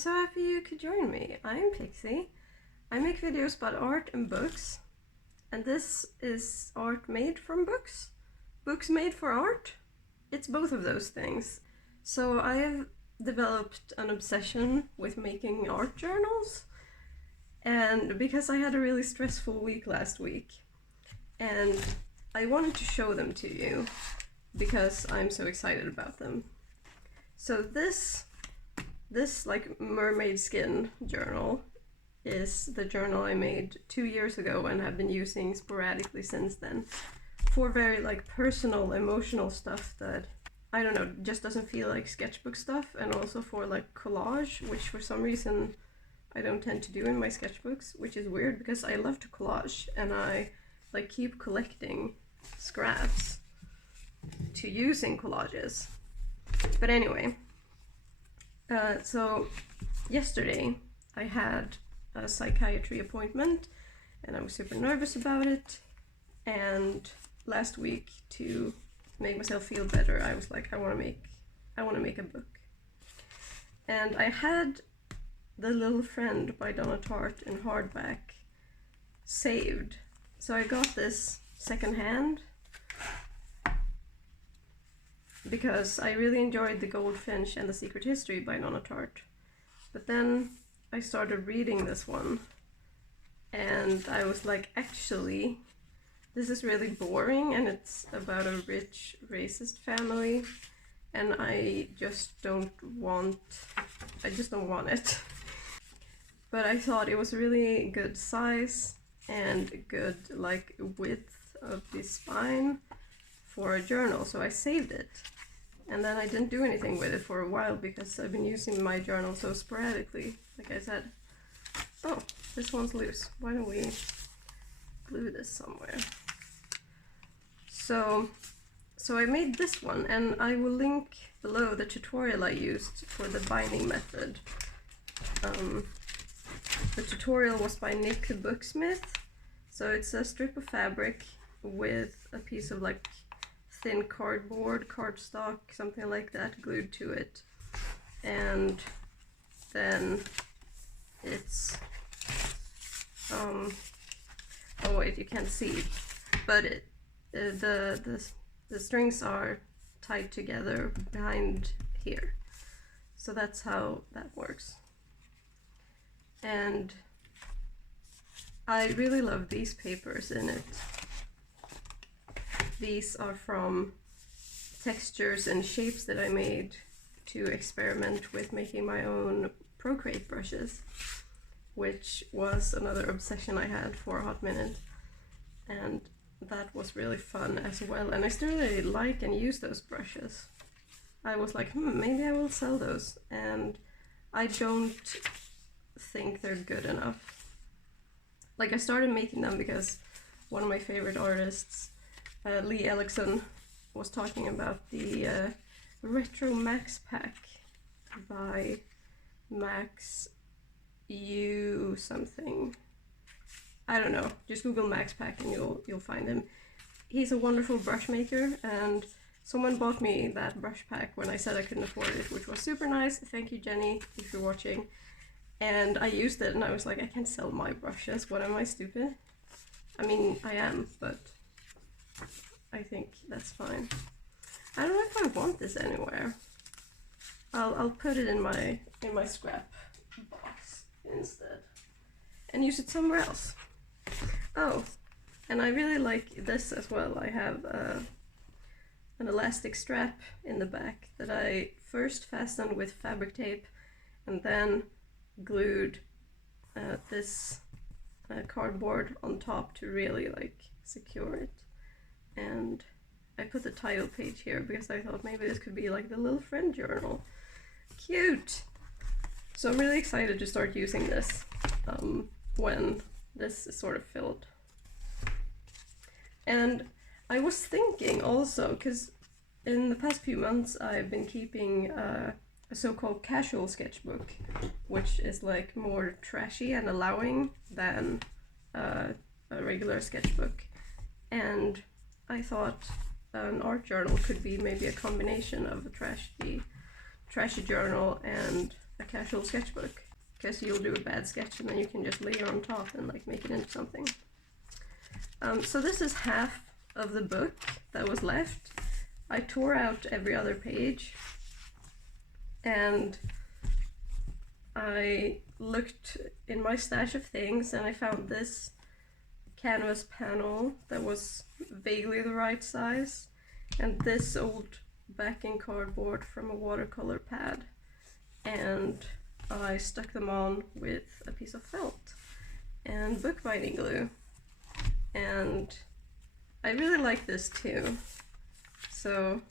so happy you could join me. I'm Pixie. I make videos about art and books, and this is art made from books. Books made for art. It's both of those things. So I have developed an obsession with making art journals, and because I had a really stressful week last week, and I wanted to show them to you because I'm so excited about them. So this like mermaid skin journal is the journal I made 2 years ago and have been using sporadically since then for very like personal, emotional stuff that, I don't know, just doesn't feel like sketchbook stuff, and also for like collage, which for some reason I don't tend to do in my sketchbooks, which is weird because I love to collage and I like keep collecting scraps to use in collages. But anyway, so yesterday I had a psychiatry appointment and I was super nervous about it, and last week, to make myself feel better, I was like, I want to make a book. And I had The Little Friend by Donna Tartt in hardback saved, so I got this secondhand because I really enjoyed The Goldfinch and The Secret History by Donna Tartt. But then I started reading this one and I was like, actually, this is really boring and it's about a rich racist family and I just don't want it. But I thought it was really good size and good like width of the spine for a journal, so I saved it. And then I didn't do anything with it for a while because I've been using my journal so sporadically, like I said. Oh, this one's loose. Why don't we glue this somewhere? So I made this one, and I will link below the tutorial I used for the binding method. The tutorial was by Nick the Booksmith. So it's a strip of fabric with a piece of like thin cardboard, cardstock, something like that, glued to it. And then it's oh wait, you can't see, but the strings are tied together behind here, so that's how that works. And I really love these papers in it. These are from textures and shapes that I made to experiment with making my own Procreate brushes, which was another obsession I had for a hot minute, and that was really fun as well. And I still really like and use those brushes. I was like, maybe I will sell those, and I don't think they're good enough. Like, I started making them because one of my favorite artists, Lee Ellickson, was talking about the Retro Max Pack by Max U something. I don't know, just Google Max Pack and you'll find him. He's a wonderful brush maker, and someone bought me that brush pack when I said I couldn't afford it, which was super nice. Thank you, Jenny, if you're watching. And I used it and I was like, I can't sell my brushes, what am I, stupid? I mean, I am, but I think that's fine. I don't know if I want this anywhere. I'll put it in my scrap box instead and use it somewhere else. Oh, and I really like this as well. I have an elastic strap in the back that I first fastened with fabric tape and then glued this cardboard on top to really like secure it. And I put the title page here because I thought maybe this could be like the Little Friend journal. Cute! So I'm really excited to start using this when this is sort of filled. And I was thinking also, because in the past few months I've been keeping a so-called casual sketchbook, which is like more trashy and allowing than a regular sketchbook. And I thought an art journal could be maybe a combination of a trashy journal and a casual sketchbook, because you'll do a bad sketch and then you can just layer on top and like make it into something. So this is half of the book that was left. I tore out every other page and I looked in my stash of things and I found this canvas panel that was vaguely the right size, and this old backing cardboard from a watercolor pad, and I stuck them on with a piece of felt and bookbinding glue, and I really like this too, so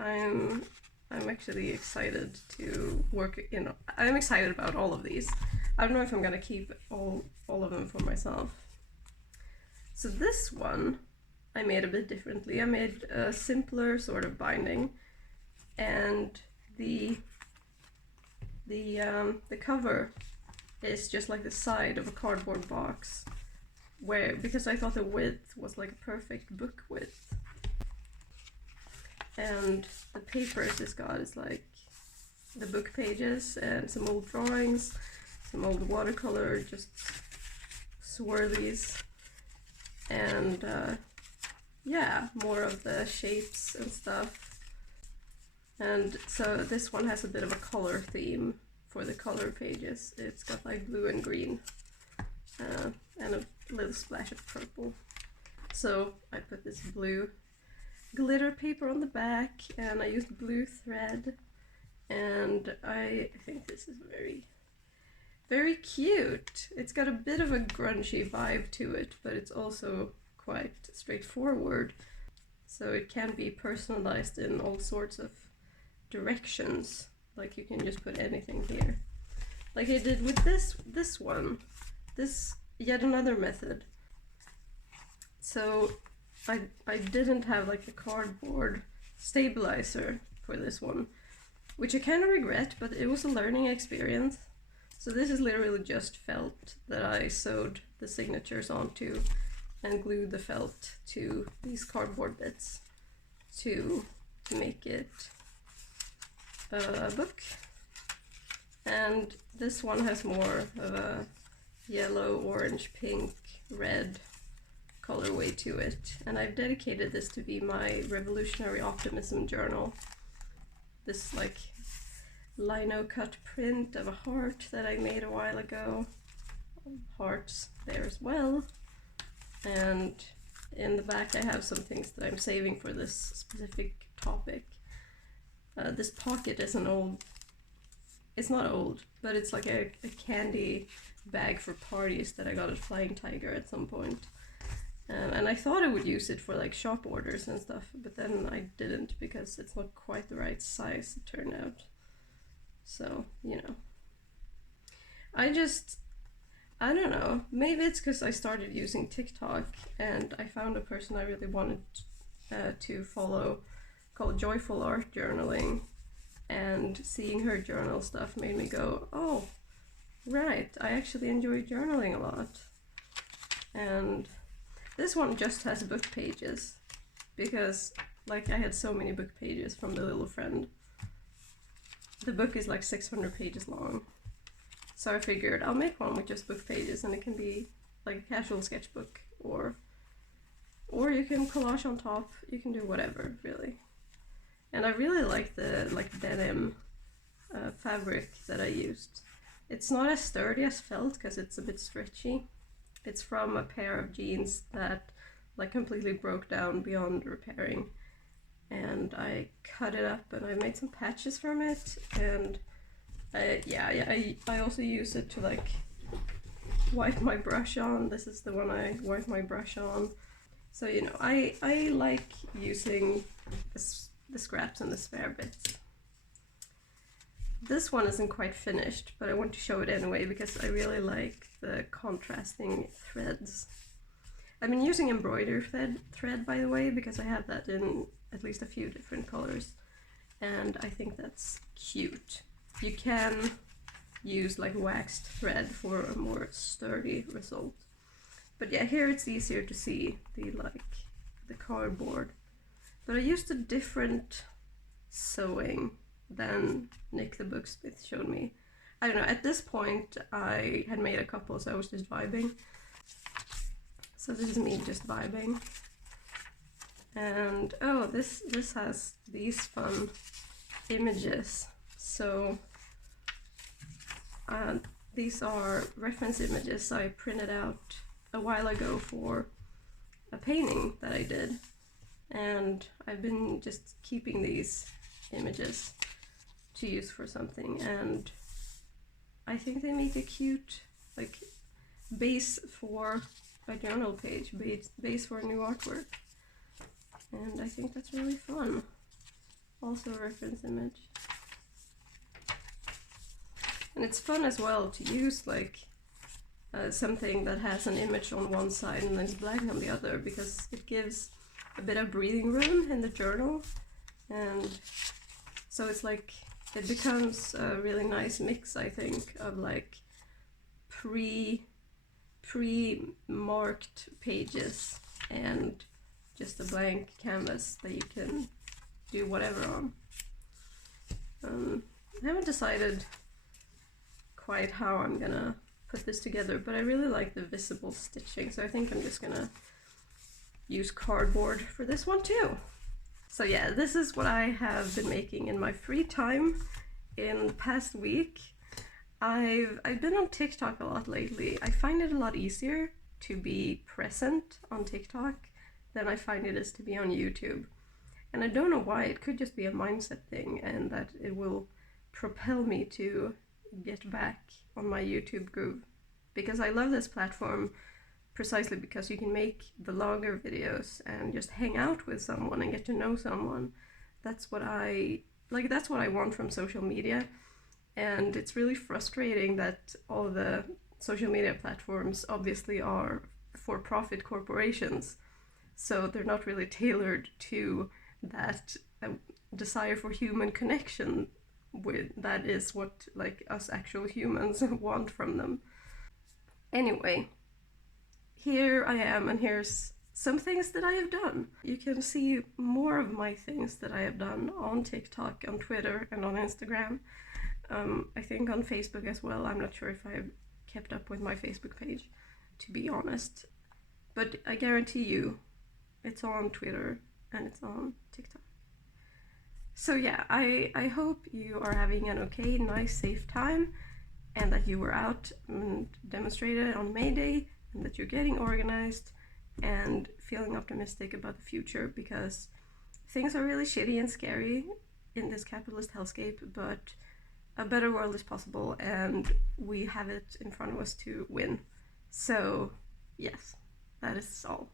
I'm actually excited to work, I'm excited about all of these. I don't know if I'm gonna keep all of them for myself. So this one I made a bit differently. I made a simpler sort of binding, and the cover is just like the side of a cardboard box, because I thought the width was like a perfect book width. And the papers this got is like the book pages and some old drawings, some old watercolor, just swirlies, and yeah, more of the shapes and stuff. And so this one has a bit of a color theme for the color pages. It's got like blue and green, and a little splash of purple. So I put this blue glitter paper on the back, and I used blue thread, and I think this is very, very cute. It's got a bit of a grungy vibe to it, but it's also quite straightforward, so it can be personalized in all sorts of directions. Like you can just put anything here, like I did with this one, this yet another method. So I didn't have like a cardboard stabilizer for this one, which I kind of regret, but it was a learning experience. So this is literally just felt that I sewed the signatures onto and glued the felt to these cardboard bits to make it a book. And this one has more of a yellow, orange, pink, red colorway to it, and I've dedicated this to be my revolutionary optimism journal. This like lino cut print of a heart that I made a while ago. Hearts there as well. And in the back I have some things that I'm saving for this specific topic. This pocket is it's not old, but it's like a candy bag for parties that I got at Flying Tiger at some point. And I thought I would use it for like shop orders and stuff, but then I didn't because it's not quite the right size, it turned out. So, you know. I don't know, maybe it's because I started using TikTok and I found a person I really wanted to follow called Joyful Art Journaling, and seeing her journal stuff made me go, oh, right, I actually enjoy journaling a lot. And this one just has book pages, because like I had so many book pages from The Little Friend. The book is like 600 pages long. So I figured I'll make one with just book pages, and it can be like a casual sketchbook, or you can collage on top, you can do whatever, really. And I really like the denim fabric that I used. It's not as sturdy as felt because it's a bit stretchy. It's from a pair of jeans that like completely broke down beyond repairing, and I cut it up and I made some patches from it, and I also use it to like wipe my brush on. This is the one I wipe my brush on. So, you know, I like using the scraps and the spare bits. This one isn't quite finished, but I want to show it anyway because I really like the contrasting threads. I've been using embroidery thread, by the way, because I have that in at least a few different colors, and I think that's cute. You can use like waxed thread for a more sturdy result. But yeah, here it's easier to see the cardboard. But I used a different sewing than Nick the Booksmith showed me. I don't know, at this point I had made a couple, so I was just vibing. So this is me just vibing. And oh, this has these fun images. So these are reference images I printed out a while ago for a painting that I did. And I've been just keeping these images to use for something, and I think they make a cute like base for a journal page, base for a new artwork. And I think that's really fun. Also a reference image. And it's fun as well to use like something that has an image on one side and then it's blank on the other, because it gives a bit of breathing room in the journal. And so it's like, it becomes a really nice mix, I think, of like pre-marked pages and just a blank canvas that you can do whatever on. I haven't decided quite how I'm gonna put this together, but I really like the visible stitching, so I think I'm just gonna use cardboard for this one too. So yeah, this is what I have been making in my free time in the past week. I've been on TikTok a lot lately. I find it a lot easier to be present on TikTok than I find it is to be on YouTube. And I don't know why, it could just be a mindset thing, and that it will propel me to get back on my YouTube groove. Because I love this platform precisely because you can make the longer videos and just hang out with someone and get to know someone. That's what I like, that's what I want from social media. And it's really frustrating that all the social media platforms obviously are for-profit corporations, so they're not really tailored to that desire for human connection that is what like us actual humans want from them. Anyway, here I am, and here's some things that I have done. You can see more of my things that I have done on TikTok, on Twitter, and on Instagram. I think on Facebook as well. I'm not sure if I've kept up with my Facebook page, to be honest. But I guarantee you, it's on Twitter and it's on TikTok. So yeah, I hope you are having an okay, nice, safe time, and that you were out and demonstrated on May Day, and that you're getting organized and feeling optimistic about the future, because things are really shitty and scary in this capitalist hellscape, but a better world is possible, and we have it in front of us to win. So yes, that is all.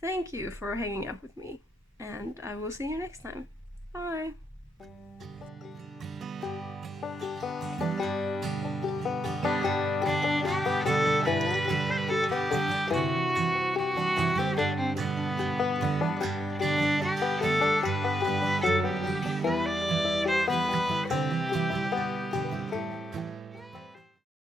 Thank you for hanging out with me, and I will see you next time. Bye!